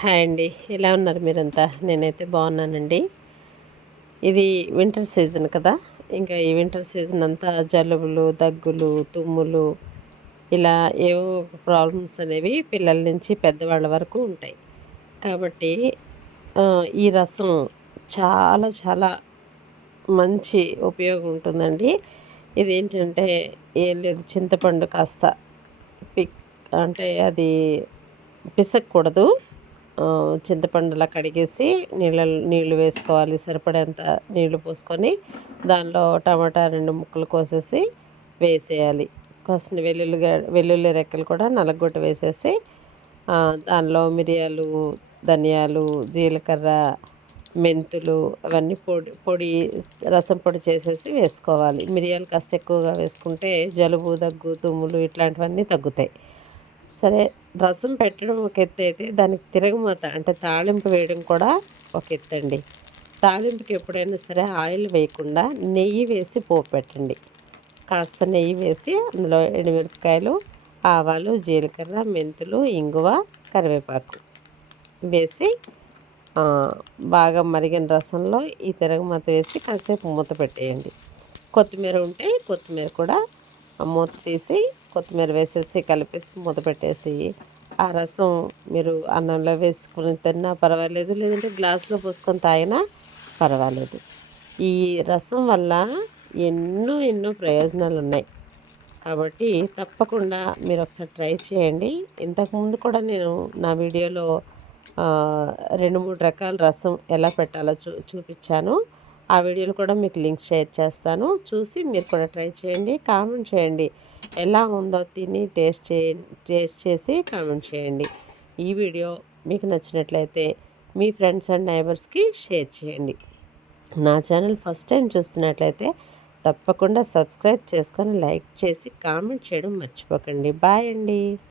Hi అండి. ఎలా ఉన్నారు మీరంతా? నేనైతే బాగున్నానండి. ఇది వింటర్ సీజన్ కదా? ఇంకా ఈ వింటర్ సీజన్ అంతా జలుబులు దగ్గులు తుమ్ములు ఇలా ఏవో ప్రాబ్లమ్స్ అనేవి పిల్లల నుంచి పెద్దవాళ్ళ వరకు ఉంటాయి. కాబట్టి ఈ రసం చాలా చాలా మంచి ఉపయోగం ఉంటుందండి. ఇది ఏంటంటే ఏం లేదు చింతపండు కాస్త పిక్ అంటే అది పిసక్కూడదు. చింతపండులా కడిగేసి నీళ్ళ నీళ్ళు వేసుకోవాలి సరిపడేంత నీళ్ళు పోసుకొని దానిలో టమాటా రెండు ముక్కలు కోసేసి వేసేయాలి. కోసిన వెల్లుల్లి వెల్లుల్లి రెక్కలు కూడా నలగొట్ట వేసేసి దానిలో మిరియాలు ధనియాలు జీలకర్ర మెంతులు అవన్నీ పొడి పొడి రసం పొడి చేసేసి వేసుకోవాలి. మిరియాలు కాస్త ఎక్కువగా వేసుకుంటే జలుబు దగ్గు తుమ్ములు ఇట్లాంటివన్నీ తగ్గుతాయి. సరే రసం పెట్టడం ఒక ఎత్తు అయితే దానికి తిరగమూత అంటే తాళింపు వేయడం కూడా ఒక ఎత్తు అండి తాళింపుకి ఎప్పుడైనా సరే ఆయిల్ వేయకుండా నెయ్యి వేసి పోపు పెట్టండి. కాస్త నెయ్యి వేసి అందులో ఎండుమిరపకాయలు ఆవాలు జీలకర్ర మెంతులు ఇంగువ కరివేపాకు వేసి బాగా మరిగిన రసంలో ఈ తిరగమత వేసి కాసేపు మూత పెట్టేయండి. కొత్తిమీర ఉంటే కొత్తిమీర కూడా మూత తీసి కొత్తిమీర వేసేసి కలిపేసి మూత పెట్టేసి ఆ రసం మీరు అన్నంలో వేసుకుని తిన్నా పర్వాలేదు లేదంటే గ్లాసులో పోసుకొని తాగినా పర్వాలేదు. ఈ రసం వల్ల ఎన్నో ఎన్నో ప్రయోజనాలు ఉన్నాయి. కాబట్టి తప్పకుండా మీరు ఒకసారి ట్రై చేయండి. ఇంతకుముందు కూడా నేను నా వీడియోలో రెండు మూడు రకాల రసం ఎలా పెట్టాలో చూ చూపించాను. ఆ వీడియోలు కూడా మీకు లింక్ షేర్ చేస్తాను. చూసి మీరు కూడా ట్రై చేయండి కామెంట్ చేయండి. ఎలా ఉందో తిని టేస్ట్ చే టేస్ట్ చేసి కామెంట్ చేయండి. ఈ వీడియో మీకు నచ్చినట్లయితే మీ ఫ్రెండ్స్ అండ్ నైబర్స్కి షేర్ చేయండి. నా ఛానల్ ఫస్ట్ టైం చూస్తున్నట్లయితే తప్పకుండా సబ్స్క్రైబ్ చేసుకొని లైక్ చేసి కామెంట్ చేయడం మర్చిపోకండి. బాయ్ అండి.